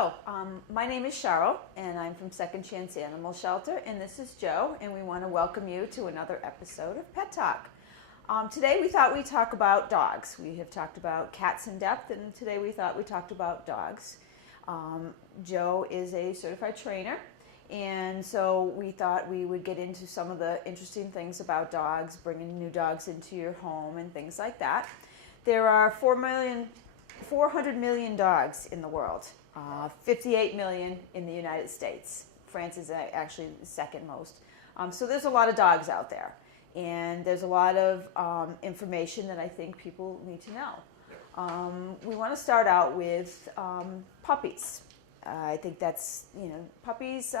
Hello, my name is Cheryl, and I'm from Second Chance Animal Shelter, and this is Joe, and we want to welcome you to another episode of Pet Talk. Today we thought we'd talk about dogs. We have talked about cats in depth, and today we thought we talked about dogs. Joe is a certified trainer, and so we thought we would get into some of the interesting things about dogs, bringing new dogs into your home and things like that. There are 400 million dogs in the world, 58 million in the United States. France is actually the second most. So there's a lot of dogs out there, and there's a lot of information that I think people need to know. We want to start out with puppies. I think that's, puppies,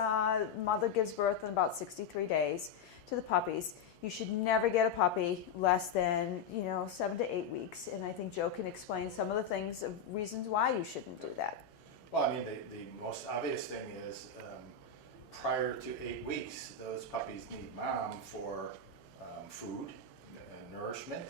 mother gives birth in about 63 days to the puppies. You should never get a puppy less than, 7 to 8 weeks. And I think Joe can explain some of the things, reasons why you shouldn't do that. Well, I mean, the most obvious thing is prior to 8 weeks, those puppies need mom for food and nourishment.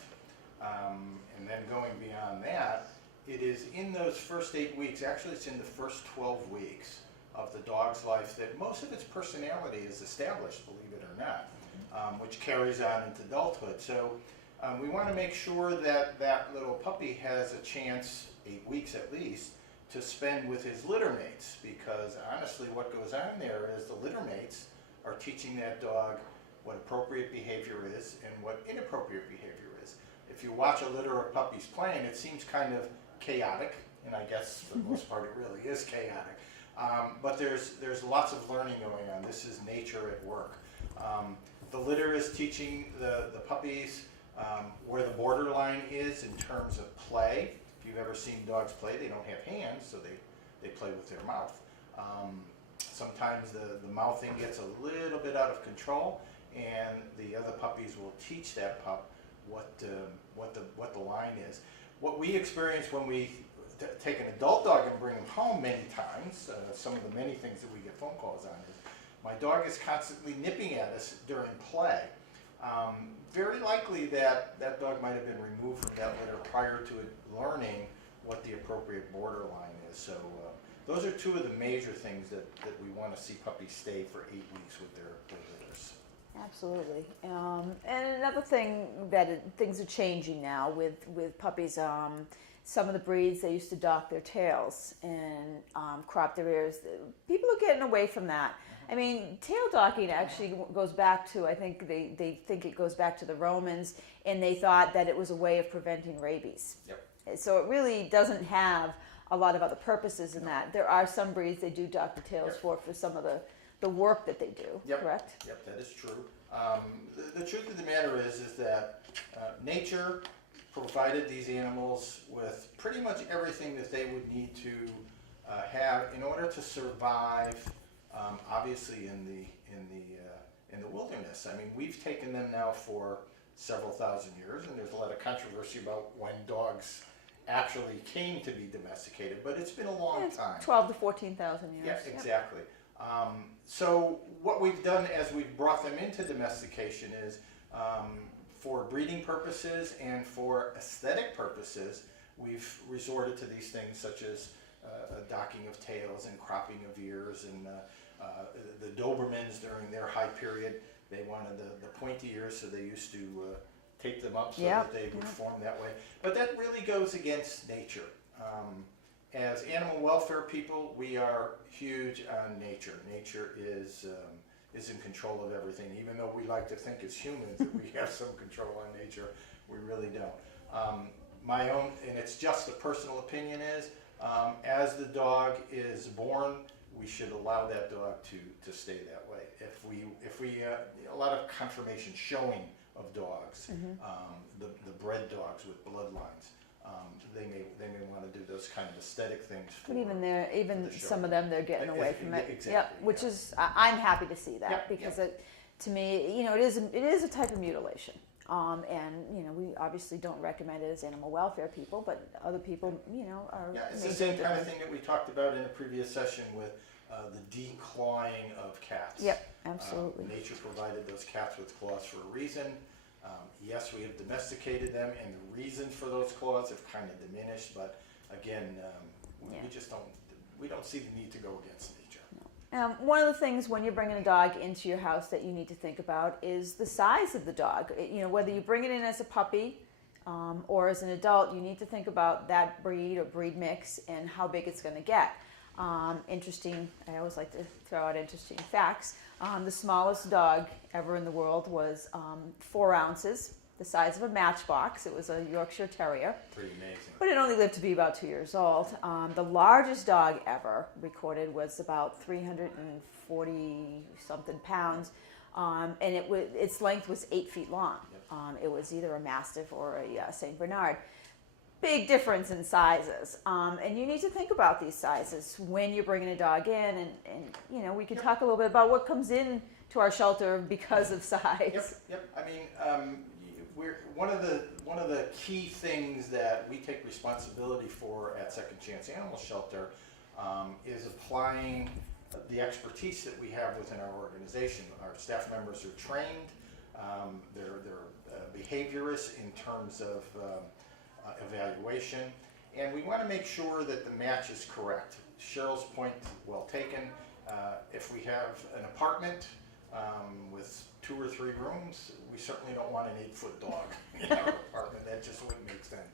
And then going beyond that, it is in those first 8 weeks, actually it's in the first 12 weeks of the dog's life that most of its personality is established, believe it or not. Which carries on into adulthood. So we want to make sure that that little puppy has a chance, 8 weeks at least, to spend with his litter mates, because honestly what goes on there is the litter mates are teaching that dog what appropriate behavior is and what inappropriate behavior is. If you watch a litter of puppies playing, it seems kind of chaotic, and I guess for the most part it really is chaotic. But there's lots of learning going on. This is nature at work. The litter is teaching the puppies where the borderline is in terms of play. If you've ever seen dogs play, they don't have hands, so they play with their mouth. Sometimes the mouthing gets a little bit out of control, and the other puppies will teach that pup what the line is. What we experience when we take an adult dog and bring him home many times, some of the many things that we get phone calls on is, my dog is constantly nipping at us during play. Very likely that dog might have been removed from that litter prior to it learning what the appropriate borderline is. So those are two of the major things that we want to see puppies stay for 8 weeks with their litters. Absolutely. And another thing things are changing now with puppies. Some of the breeds, they used to dock their tails and crop their ears. People are getting away from that. I mean, tail docking actually goes back to, I think they think it goes back to the Romans, and they thought that it was a way of preventing rabies. Yep. So it really doesn't have a lot of other purposes in that. There are some breeds they do dock the tails for some of the work that they do, correct? Yep, that is true. The truth of the matter is that nature provided these animals with pretty much everything that they would need to have in order to survive. Obviously, in the wilderness. I mean, we've taken them now for several thousand years, and there's a lot of controversy about when dogs actually came to be domesticated. But it's been a long time. 12 to 14,000 years. Yeah, exactly. So what we've done as we've brought them into domestication is, for breeding purposes and for aesthetic purposes, we've resorted to these things such as docking of tails and cropping of ears, and the Dobermans during their high period, they wanted the pointy ears, so they used to tape them up so that they would form that way. But that really goes against nature. As animal welfare people, we are huge on nature. Nature is in control of everything. Even though we like to think as humans that we have some control on nature, we really don't. My own, and it's just a personal opinion, is as the dog is born, we should allow that dog to stay that way. If we a lot of confirmation showing of dogs, the bred dogs with bloodlines, they may want to do those kind of aesthetic things. But even some of them, they're getting away from it. Exactly. Which is, I'm happy to see that, because it, to me, it is a type of mutilation. And we obviously don't recommend it as animal welfare people, but other people, are. Yeah, it's the same kind of thing that we talked about in a previous session with the declawing of cats. Yep, absolutely. Nature provided those cats with claws for a reason. Yes, we have domesticated them, and the reasons for those claws have kind of diminished. But again, we we don't see the need to go against nature. One of the things when you're bringing a dog into your house that you need to think about is the size of the dog. Whether you bring it in as a puppy or as an adult, you need to think about that breed or breed mix and how big it's going to get. I always like to throw out interesting facts. The smallest dog ever in the world was 4 ounces, the size of a matchbox. It was a Yorkshire Terrier. Pretty amazing. But it only lived to be about 2 years old. The largest dog ever recorded was about 340 something pounds, and its length was 8 feet long. Yep. It was either a Mastiff or a Saint Bernard. Big difference in sizes, and you need to think about these sizes when you're bringing a dog in, and we can talk a little bit about what comes in to our shelter because of size. Yep. I mean, we're one of the key things that we take responsibility for at Second Chance Animal Shelter is applying the expertise that we have within our organization. Our staff members are trained, they're behaviorists in terms of evaluation, and we want to make sure that the match is correct. Cheryl's point, well taken. If we have an apartment with 2 or 3 rooms, we certainly don't want an 8-foot dog in our apartment. That just wouldn't make sense.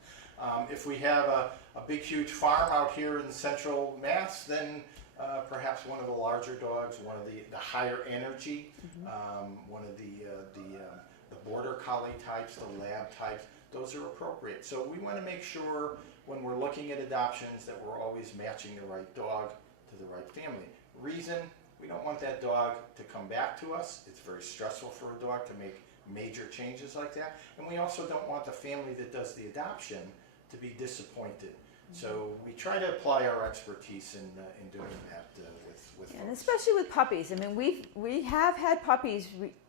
If we have a big, huge farm out here in central Mass, then perhaps one of the larger dogs, one of the higher energy, one of the border collie types, the lab types, those are appropriate. So we want to make sure when we're looking at adoptions that we're always matching the right dog to the right family. Reason, we don't want that dog to come back to us. It's very stressful for a dog to make major changes like that. And we also don't want the family that does the adoption to be disappointed. So we try to apply our expertise in doing that with And folks. especially with puppies. I mean, we have had puppies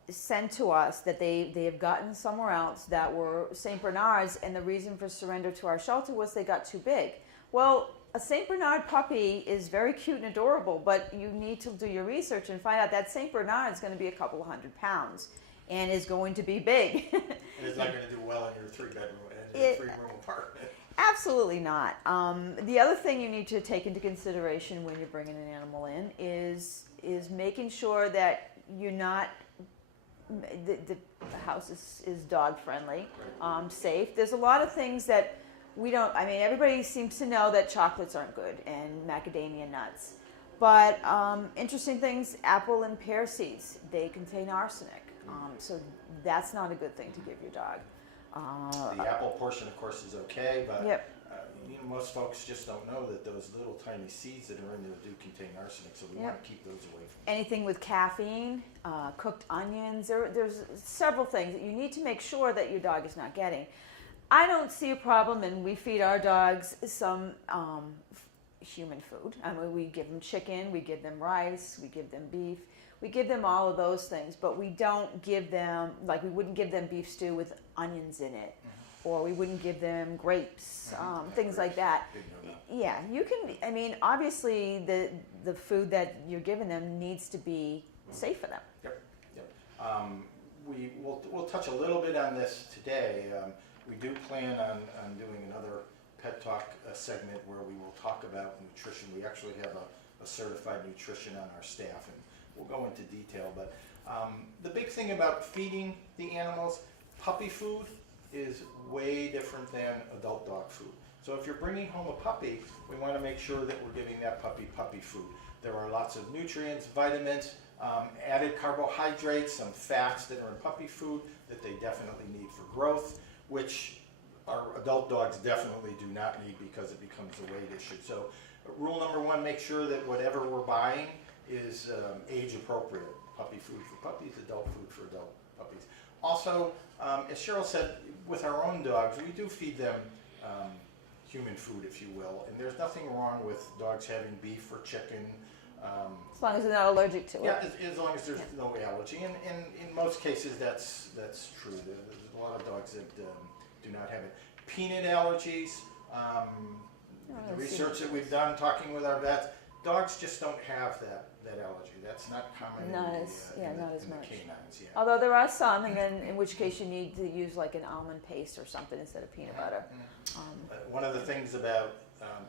sent to us that they have gotten somewhere else that were Saint Bernards, and the reason for surrender to our shelter was they got too big. Well, a Saint Bernard puppy is very cute and adorable, but you need to do your research and find out that Saint Bernard is going to be a couple of 100 pounds and is going to be big. And it's not going to do well in your 3-room apartment. Absolutely not. The other thing you need to take into consideration when you're bringing an animal in is making sure that you're not the house is dog friendly, safe. There's a lot of things that we don't. I mean, everybody seems to know that chocolates aren't good and macadamia nuts, but interesting things. Apple and pear seeds, they contain arsenic, so that's not a good thing to give your dog. The apple portion, of course, is okay, but Yep. Most folks just don't know that those little tiny seeds that are in there do contain arsenic, so we want to keep those away from them. Anything with caffeine, cooked onions, there's several things that you need to make sure that your dog is not getting. I don't see a problem, and we feed our dogs some human food. I mean, we give them chicken, we give them rice, we give them beef. We give them all of those things, but we don't give them, like we wouldn't give them beef stew with onions in it, or we wouldn't give them grapes, things like that. Yeah, you can, I mean, obviously the food that you're giving them needs to be safe for them. Yep. We'll touch a little bit on this today. We do plan on doing another Pet Talk segment where we will talk about nutrition. We actually have a certified nutrition on our staff, and we'll go into detail, but the big thing about feeding the animals, puppy food is way different than adult dog food. So if you're bringing home a puppy, we want to make sure that we're giving that puppy food. There are lots of nutrients, vitamins, added carbohydrates, some fats that are in puppy food that they definitely need for growth, which our adult dogs definitely do not need because it becomes a weight issue. So rule number 1, make sure that whatever we're buying is age appropriate. Puppy food for puppies, adult food for adult puppies. Also, as Cheryl said, with our own dogs, we do feed them human food, if you will, and there's nothing wrong with dogs having beef or chicken. As long as they're not allergic to it. Yeah, as long as there's no allergy, and in most cases that's true. There's a lot of dogs that do not have it. Peanut allergies, the research that we've done talking with our vets, dogs just don't have that allergy. That's not common Not in as the much. canines. Yeah. Although there are some, and then in which case you need to use like an almond paste or something instead of peanut butter. One of the things about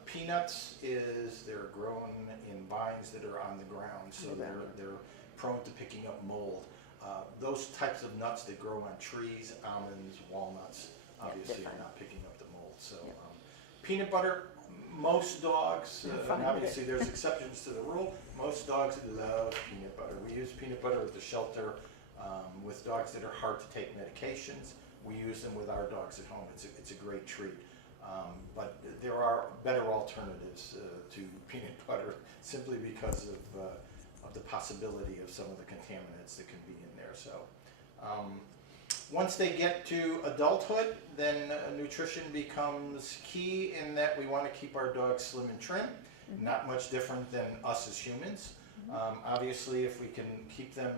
Peanuts they're grown in vines that are on the ground, so they're prone to picking up mold. Those types of nuts that grow on trees, almonds, walnuts, obviously are not picking up the mold. So peanut butter, most dogs, and obviously there's exceptions to the rule, most dogs love peanut butter. We use peanut butter at the shelter with dogs that are hard to take medications. We use them with our dogs at home. It's a great treat. But there are better alternatives to peanut butter simply because of the possibility of some of the contaminants that can be in there. So once they get to adulthood, then nutrition becomes key in that we want to keep our dogs slim and trim, not much different than us as humans. Obviously, if we can keep them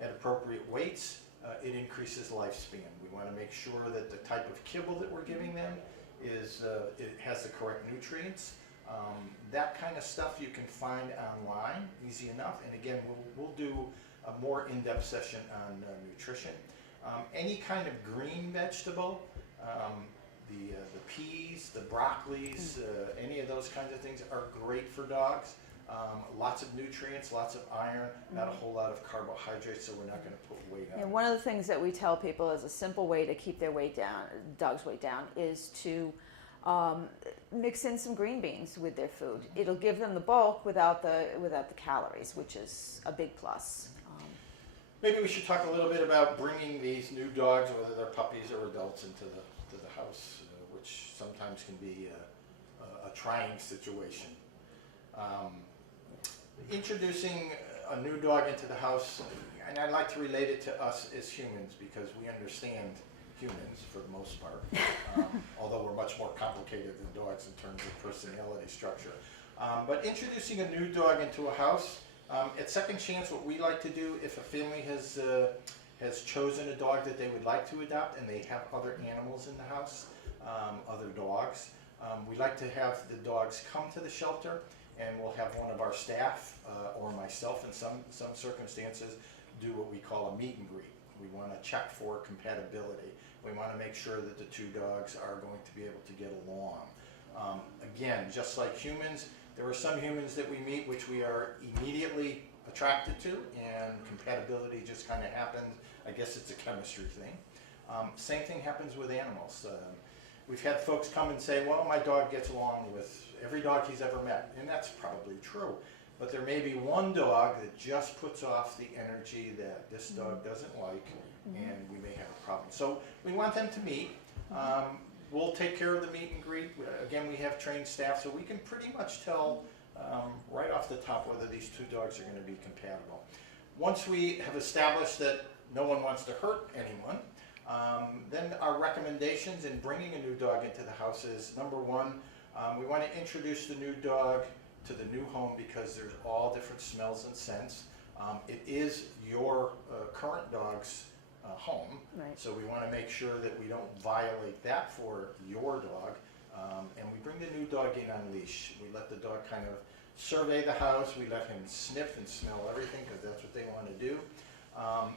at appropriate weights, it increases lifespan. We want to make sure that the type of kibble that we're giving them it has the correct nutrients. That kind of stuff you can find online, easy enough. And again, we'll do a more in-depth session on nutrition. Any kind of green vegetable, the peas, the broccolis, any of those kinds of things are great for dogs. Lots of nutrients, lots of iron, not a whole lot of carbohydrates, so we're not going to put weight on. And one of the things that we tell people is a simple way to keep their weight down, dog's weight down, is to mix in some green beans with their food. It'll give them the bulk without the calories, which is a big plus. Maybe we should talk a little bit about bringing these new dogs, whether they're puppies or adults, into the house, which sometimes can be a trying situation. Introducing a new dog into the house, and I like to relate it to us as humans because we understand humans for the most part, although we're much more complicated than dogs in terms of personality structure. But introducing a new dog into a house, at Second Chance, what we like to do if a family has chosen a dog that they would like to adopt and they have other animals in the house, other dogs, we like to have the dogs come to the shelter, and we'll have one of our staff or myself in some circumstances do what we call a meet and greet. We want to check for compatibility. We want to make sure that the two dogs are going to be able to get along. Again, just like humans, there are some humans that we meet which we are immediately attracted to, and compatibility just kind of happens. I guess it's a chemistry thing. Same thing happens with animals. We've had folks come and say, well, my dog gets along with every dog he's ever met, and that's probably true. But there may be one dog that just puts off the energy that this dog doesn't like, and we may have a problem. So we want them to meet. We'll take care of the meet and greet. Again, we have trained staff, so we can pretty much tell right off the top whether these two dogs are going to be compatible. Once we have established that no one wants to hurt anyone, then our recommendations in bringing a new dog into the house is, number one, we want to introduce the new dog to the new home because there's all different smells and scents. It is your current dog's home, right. So we want to make sure that we don't violate that for your dog. And we bring the new dog in on leash. We let the dog kind of survey the house. We let him sniff and smell everything because that's what they want to do.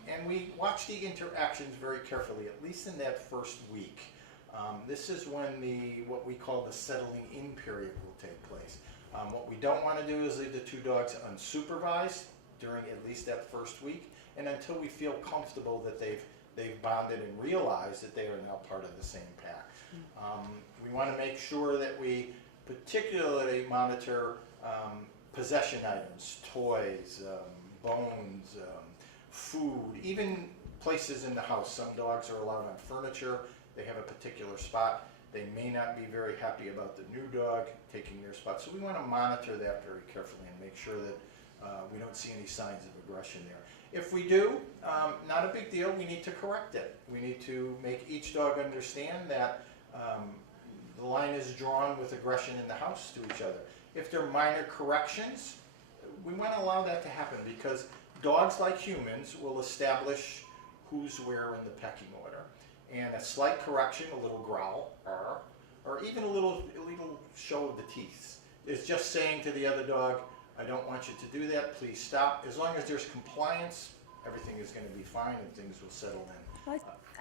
And we watch the interactions very carefully, at least in that first week. This is when what we call the settling in period will take place. What we don't want to do is leave the two dogs unsupervised during at least that first week, and until we feel comfortable that they've bonded and realized that they are now part of the same pack. We want to make sure that we particularly monitor possession items, toys, bones, food, even places in the house. Some dogs are allowed on furniture. They have a particular spot. They may not be very happy about the new dog taking their spot. So we want to monitor that very carefully and make sure that we don't see any signs of aggression there. If we do, not a big deal. We need to correct it. We need to make each dog understand that the line is drawn with aggression in the house to each other. If there are minor corrections, we want to allow that to happen because dogs, like humans, will establish who's where in the pecking order. And a slight correction, a little growl, or even a little show of the teeth, is just saying to the other dog, I don't want you to do that, please stop. As long as there's compliance, everything is going to be fine and things will settle in.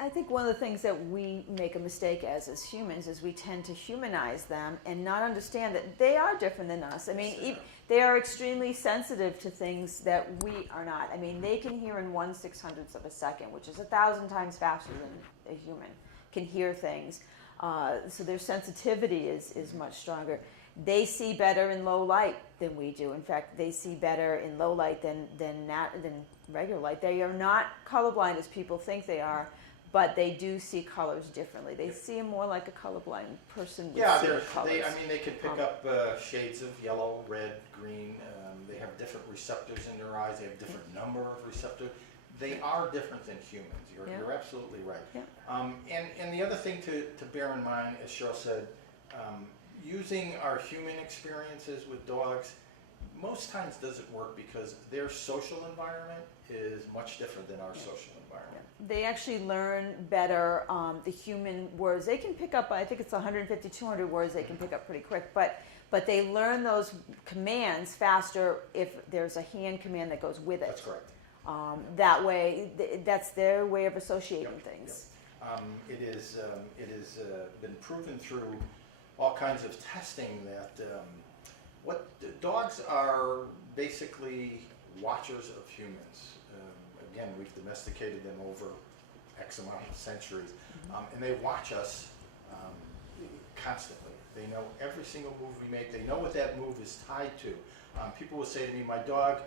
I think one of the things that we make a mistake as humans is we tend to humanize them and not understand that they are different than us. I mean, they are extremely sensitive to things that we are not. I mean, they can hear in 1/600th of a second, which is 1,000 times faster than a human can hear things. So their sensitivity is much stronger. They see better in low light than we do. In fact, they see better in low light than regular light. They are not colorblind as people think they are, but they do see colors differently. They see them more like a colorblind person would see colors. They could pick up shades of yellow, red, green. They have different receptors in their eyes. They have different number of receptors. They are different than humans. You're absolutely right. Yeah. And the other thing to bear in mind, as Cheryl said, using our human experiences with dogs most times doesn't work because their social environment is much different than our social environment. They actually learn better the human words. They can pick up, I think it's 150, 200 words they can pick up pretty quick, but they learn those commands faster if there's a hand command that goes with it. That's correct. That way, that's their way of associating things. It is been proven through all kinds of testing that dogs are basically watchers of humans. Again, we've domesticated them over X amount of centuries, and they watch us constantly. They know every single move we make. They know what that move is tied to. People will say to me, my dog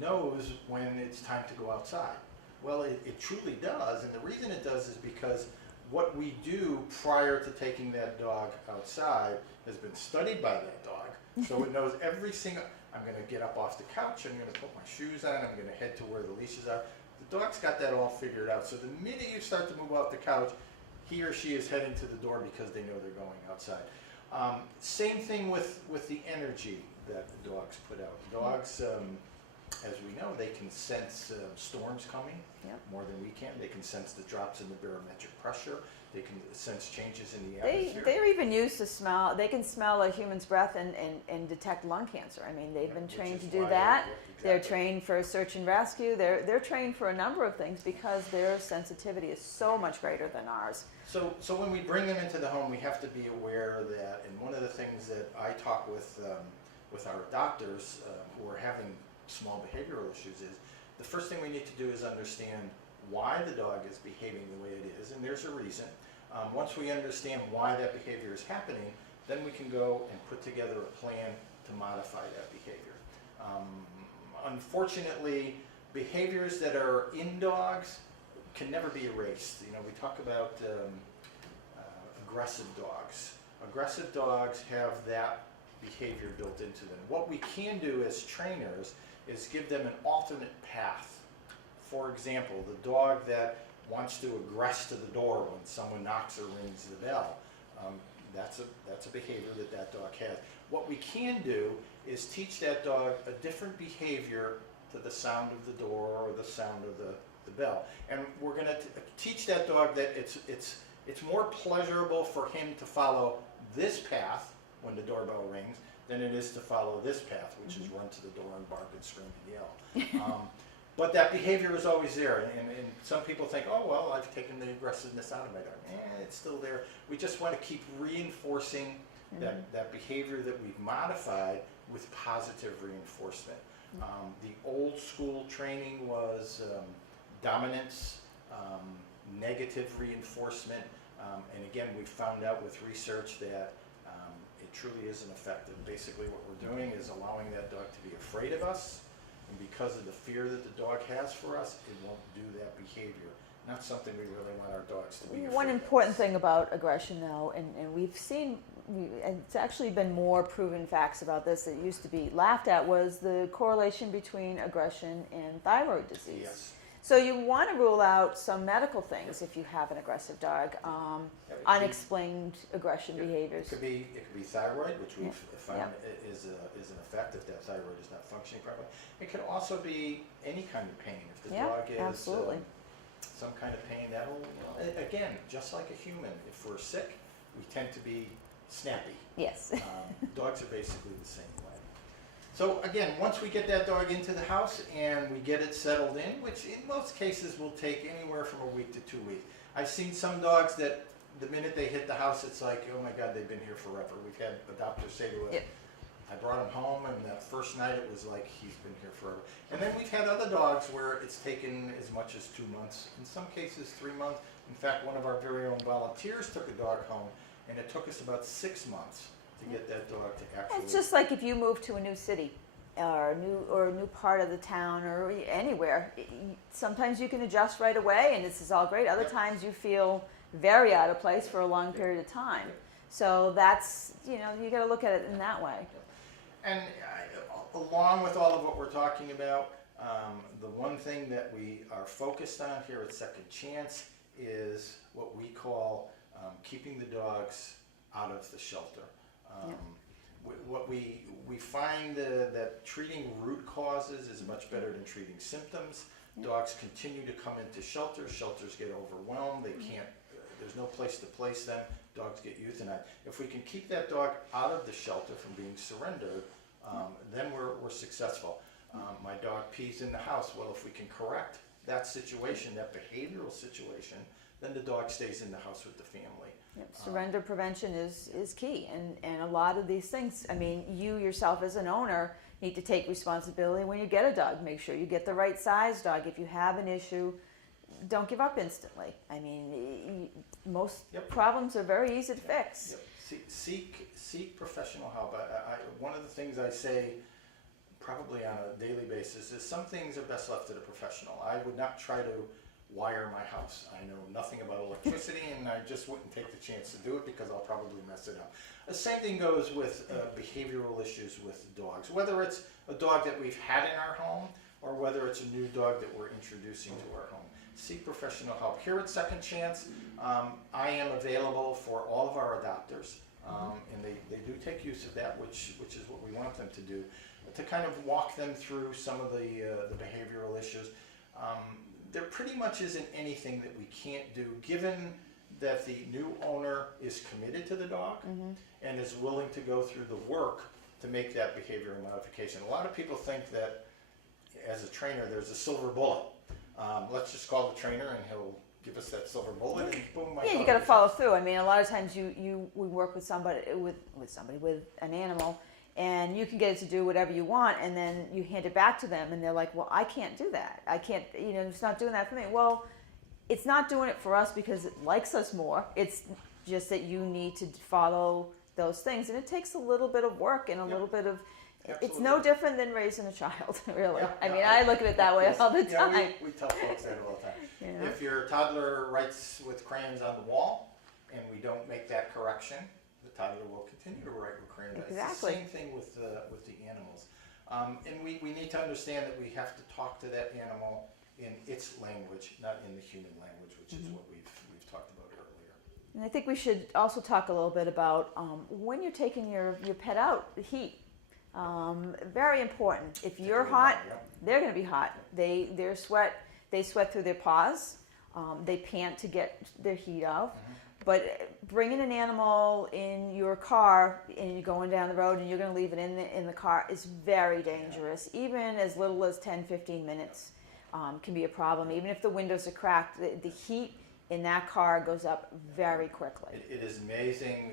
knows when it's time to go outside. Well, it truly does, and the reason it does is because what we do prior to taking that dog outside has been studied by that dog. So it knows every single, I'm going to get up off the couch, I'm going to put my shoes on, I'm going to head to where the leashes are. The dog's got that all figured out. So the minute you start to move off the couch, he or she is heading to the door because they know they're going outside. Same thing with the energy that the dogs put out. Dogs, as we know, they can sense storms coming more than we can. They can sense the drops in the barometric pressure. They can sense changes in the atmosphere. They're even used to smell. They can smell a human's breath and detect lung cancer. I mean, they've been trained to do that. Exactly. They're trained for search and rescue. They're trained for a number of things because their sensitivity is so much greater than ours. So when we bring them into the home, we have to be aware that, and one of the things that I talk with our doctors who are having small behavioral issues is, the first thing we need to do is understand why the dog is behaving the way it is, and there's a reason. Once we understand why that behavior is happening, then we can go and put together a plan to modify that behavior. Unfortunately, behaviors that are in dogs can never be erased. You know, we talk about aggressive dogs. Aggressive dogs have that behavior built into them. What we can do as trainers is give them an alternate path. For example, the dog that wants to aggress to the door when someone knocks or rings the bell, that's a behavior that dog has. What we can do is teach that dog a different behavior to the sound of the door or the sound of the bell. And we're going to teach that dog that it's more pleasurable for him to follow this path when the doorbell rings than it is to follow this path, which is run to the door and bark and scream and yell. But that behavior is always there, and some people think, oh, well, I've taken the aggressiveness out of my dog. It's still there. We just want to keep reinforcing that behavior that we've modified with positive reinforcement. The old school training was dominance, negative reinforcement, and again, we found out with research that it truly isn't effective. Basically what we're doing is allowing that dog to be afraid of us, and because of the fear that the dog has for us, it won't do that behavior. Not something we really want our dogs to be afraid of. One important thing about aggression, though, and we've seen, it's actually been more proven facts about this that used to be laughed at, was the correlation between aggression and thyroid disease. Yes. So you want to rule out some medical things if you have an aggressive dog, unexplained aggression behaviors. It could be thyroid, which we've found is an effect if that thyroid is not functioning properly. It could also be any kind of pain. If the dog is some kind of pain, that'll, again, just like a human, if we're sick, we tend to be snappy. Yes. Dogs are basically the same way. So again, once we get that dog into the house and we get it settled in, which in most cases will take anywhere from a week to 2 weeks. I've seen some dogs that the minute they hit the house, it's like, oh my God, they've been here forever. We've had adopters say to us, Yep. I brought him home, and that first night it was like he's been here forever. And then we've had other dogs where it's taken as much as 2 months, in some cases 3 months. In fact, one of our very own volunteers took a dog home, and it took us about 6 months to get that dog to actually. It's just like if you move to a new city or a new part of the town or anywhere. Sometimes you can adjust right away, and this is all great. Other times you feel very out of place for a long period of time. So that's, you got to look at it in that way. And along with all of what we're talking about, the one thing that we are focused on here at Second Chance is what we call keeping the dogs out of the shelter. What we find that treating root causes is much better than treating symptoms. Dogs continue to come into shelters. Shelters get overwhelmed. They can't. There's no place to place them. Dogs get euthanized. If we can keep that dog out of the shelter from being surrendered, then we're successful. My dog pees in the house. Well, if we can correct that situation, that behavioral situation, then the dog stays in the house with the family. Yep. Surrender prevention is key, and a lot of these things, I mean, you yourself as an owner need to take responsibility when you get a dog. Make sure you get the right size dog. If you have an issue, don't give up instantly. I mean, most problems are very easy to fix. Yep. Seek professional help. One of the things I say probably on a daily basis is some things are best left to the professional. I would not try to wire my house. I know nothing about electricity, and I just wouldn't take the chance to do it because I'll probably mess it up. The same thing goes with behavioral issues with dogs, whether it's a dog that we've had in our home or whether it's a new dog that we're introducing to our home. Seek professional help. Here at Second Chance, I am available for all of our adopters, and they do take use of that, which is what we want them to do, to kind of walk them through some of the behavioral issues. There pretty much isn't anything that we can't do, given that the new owner is committed to the dog and is willing to go through the work to make that behavioral modification. A lot of people think that as a trainer there's a silver bullet. Let's just call the trainer and he'll give us that silver bullet and boom, my dog You got to is follow through. I mean, a lot of times we work with somebody with an animal, and you can get it to do whatever you want, and then you hand it back to them, and they're like, well, I can't do that. I can't, it's not doing that for me. Well, it's not doing it for us because it likes us more. It's just that you need to follow those things, and it takes a little bit of work and a little bit of, it's no different than raising a child, really. I look at it that way all the time. We tell folks that all the time. If your toddler writes with crayons on the wall and we don't make that correction, the toddler will continue to write with crayons. Exactly. It's the same thing with the animals. And we need to understand that we have to talk to that animal in its language, not in the human language, which is what we've talked about earlier. And I think we should also talk a little bit about when you're taking your pet out, the heat. Very important. If you're hot, they're going to be hot. They sweat through their paws. They pant to get their heat out. But bringing an animal in your car and you're going down the road and you're going to leave it in the car is very dangerous. Even as little as 10, 15 minutes can be a problem. Even if the windows are cracked, the heat in that car goes up very quickly. It is amazing.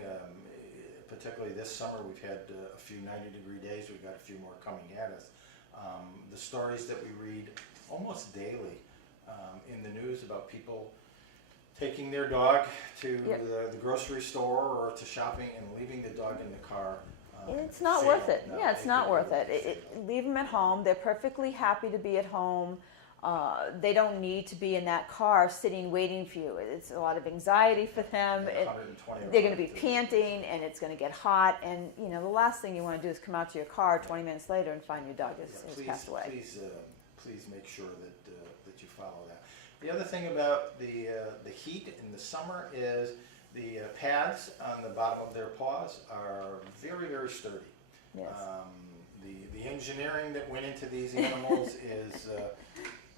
Particularly this summer, we've had a few 90-degree days. We've got a few more coming at us. The stories that we read almost daily in the news about people taking their dog to the grocery store or to shopping and leaving the dog in the car. It's not worth it. No, it's not worth it. Leave them at home. They're perfectly happy to be at home. They don't need to be in that car sitting waiting for you. It's a lot of anxiety for them. They're going to be panting, and it's going to get hot. And the last thing you want to do is come out to your car 20 minutes later and find your dog has passed away. Please make sure that you follow that. The other thing about the heat in the summer is the pads on the bottom of their paws are very, very sturdy. Yes. The engineering that went into these animals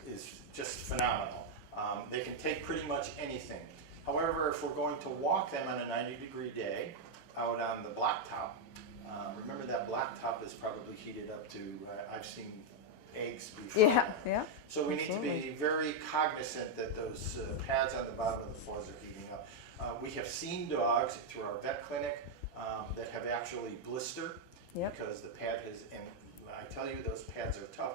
is just phenomenal. They can take pretty much anything. However, if we're going to walk them on a 90-degree day out on the blacktop, Remember that blacktop is probably heated up to, I've seen eggs before. Yeah, yeah. So we need to Absolutely. be very cognizant that those pads on the bottom of the floors are heating up. We have seen dogs through our vet clinic that have actually blistered Yep. because the pad has, and I tell you, those pads are tough,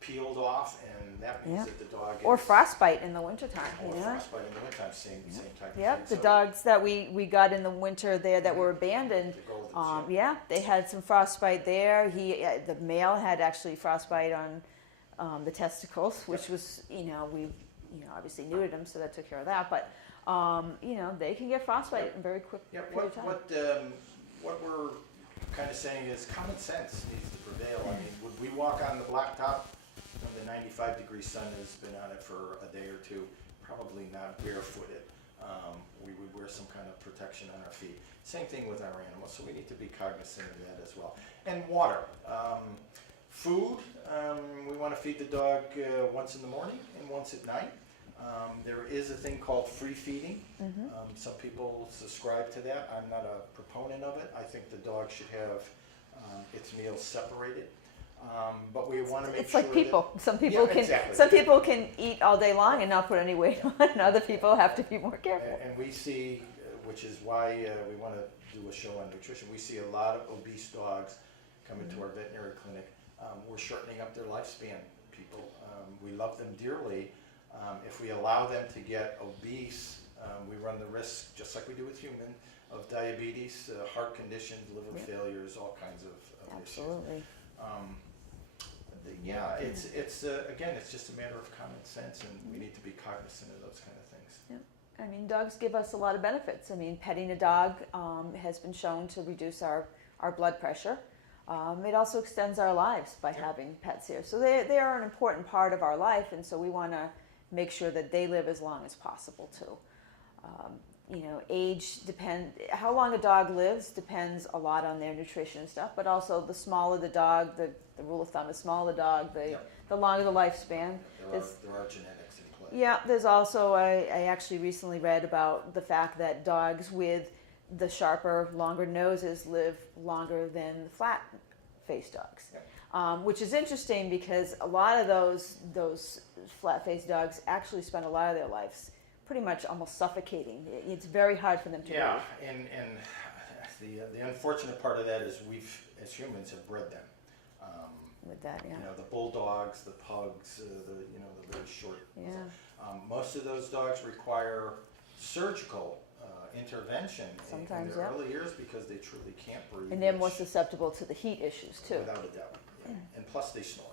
peeled off, and that means Yeah. that the dog Or is, frostbite in the wintertime. or Yeah. frostbite in the wintertime, same type of Yep, thing. the So dogs that we got in the winter there that were abandoned, the Goldens, yeah, they had some frostbite there. The male had actually frostbite on the testicles, which was, we obviously neutered them, so that took care of that. But, they can get frostbite in a very quick Yeah, period of time. what we're kind of saying is common sense needs to prevail. I mean, would we walk on the blacktop when the 95-degree sun has been on it for a day or two? Probably not barefooted. We would wear some kind of protection on our feet. Same thing with our animals, so we need to be cognizant of that as well. And water. Food, we want to feed the dog once in the morning and once at night. There is a thing called free feeding. Some people subscribe to that. I'm not a proponent of it. I think the dog should have its meals separated. But we want to make It's sure like people. Some people Yeah, can exactly. some people can eat all day long and not put any weight on, and other people have to be more careful. And we see, which is why we want to do a show on nutrition, we see a lot of obese dogs come into our veterinary clinic. We're shortening up their lifespan, people. We love them dearly. If we allow them to get obese, we run the risk, just like we do with humans, of diabetes, heart conditions, liver Yep. failures, all kinds of issues. Absolutely. Yeah, it's again, it's just a matter of common sense, and we need to be cognizant of those kind of things. I mean, dogs give us a lot of benefits. I mean, petting a dog has been shown to reduce our blood pressure. It also extends our lives by having pets here. So they are an important part of our life, and so we want to make sure that they live as long as possible too. How long a dog lives depends a lot on their nutrition and stuff, but also the smaller the dog, the rule of thumb is smaller the dog, the longer the lifespan. There are genetics in play. Yeah, there's also, I actually recently read about the fact that dogs with the sharper, longer noses live longer than flat-faced dogs. Yeah. Which is interesting because a lot of those flat-faced dogs actually spend a lot of their lives pretty much almost suffocating. It's very hard for them to Yeah, breathe. and the unfortunate part of that is we've, as humans, have bred them. With that, yeah. The bulldogs, the pugs, the very short. Yeah. Most of those dogs require surgical intervention Sometimes, in their yeah. early years because they truly can't breathe. And they're more which- susceptible to the heat issues too. Without a doubt. Yeah. And plus they snore.